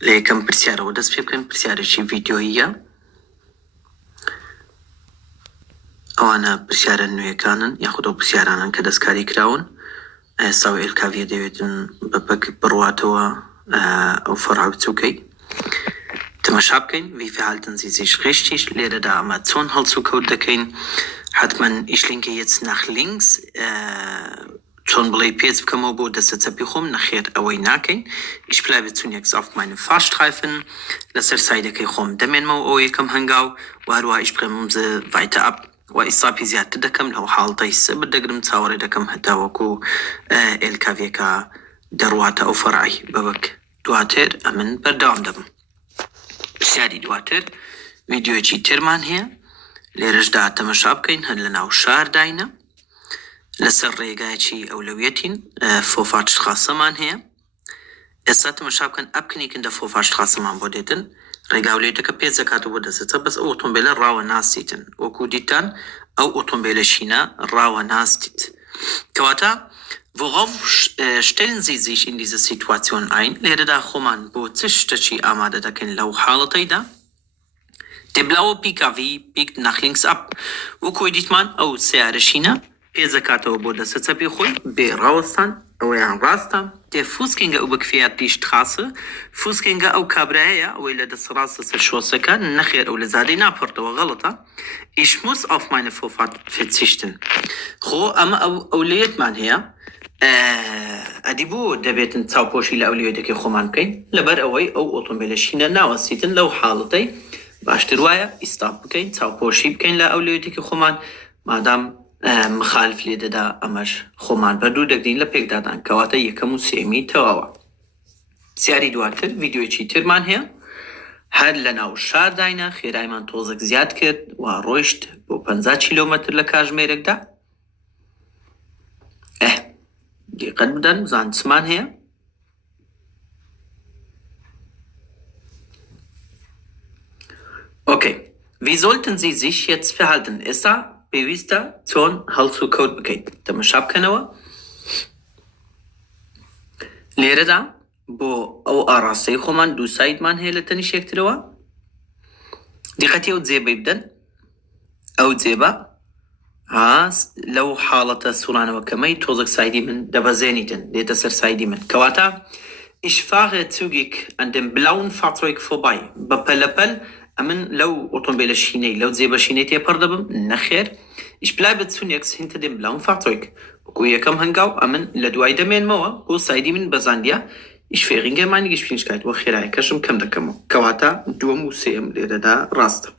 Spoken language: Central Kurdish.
ليكم برسيارة ودس فيكم برسيارة شي فيديوهية أو أنا برسيارة نوية كانن ياخدو برسيارة كدس كاري كراون سوي الكافية ديوتن ببك برواتوا أو فرع بتوكي تمشابكين في حال تنزيزيش غشتيش ليرة دا ما تسون هالسو كود دكين حتما إشلينكي يتس nach links schon bleibt jetzt bekommen wo das jetzt bekommen nachher away naken ich bleibe zunächst auf meinen Fahrstreifen das Seite gekommen der Menmo oy kam hangau وهروها ich bremse weiter ab وإصابي زيادة دكم لو حالتيس بدقرم تصور دكم حتى وكو الكافيكا دروات أو فرعي ببك دواتر أمن بردام دم بسياري دواتر فيديو جي ترمان هي لرجدة تمشابكين هلنا وشار داينا لسر ريقايتي أولويتين فوفات خاصة مان هي إسات مشابكين أبكني كندا فوفات خاصة مان بوديتن ريقاوليتك بيت زكاة بودستة بس أو طنبيل راوة ناستيتن وكوديتان أو طنبيل شينا راوة ناستيت كواتا worauf stellen Sie sich in diese Situation ein? Lehre da Roman bo zishtchi amade da ken lau halatayda. Der blaue PKW biegt nach links ab. Wo koidit man aus Seare China? Pezakato boda Setzabihui, Beraustan, Oyan Rasta. Der Fußgänger überquert die Straße. Fußgänger au Cabrea, oder das Rasse zerschossen kann, nachher oder Sadina Porto Galata. Ich muss auf meine Vorfahrt verzichten. Ho am Auliet man her. أديبو دبيتن تصاوبوشي لأوليوتك يخومان كين لبر أوي أو أوتومبيلشينا ناوسيتن لو حالتي باش رواية استاب كين تصاوبوشي بكين لأوليوتك يخومان مادام مخالف لددا أمش خومان بدو دقدين لبيك دادان كواتا يكمو سيمي تواوا سياري دواتر فيديو يشي ترمان هي هر لناو شار داينا خيراي من توزك زياد كرد وروشت بو 50 كيلومتر لكاج ميرك دا قد بدن زان سمان هي Okay, wie sollten Sie sich jetzt verhalten? Essa bewusster Zorn halt zu Code begeht. Der Maschab kenawa. Lehre da, bo au arasay khoman du side man hele tani shektirwa. دقتي أو تزيبا يبدن أو تزيبا لو حالة سولان وكمي توزك سايدي من دبازينيتن ليتسر سايدي من كواتا ich fahre zügig an dem blauen Fahrzeug vorbei ببلبل أمن لو أوتومبيل الشيني لو تزيبا شينيتي بردبم نخير ich bleibe zunächst hinter dem blauen Fahrzeug وكوية كم هنقاو أمن لدواي دمين موا هو سايدي من بزانديا ich verringere meine Geschwindigkeit وخيراي كشم كم دكمو كواتا دومو سيم ليدا راست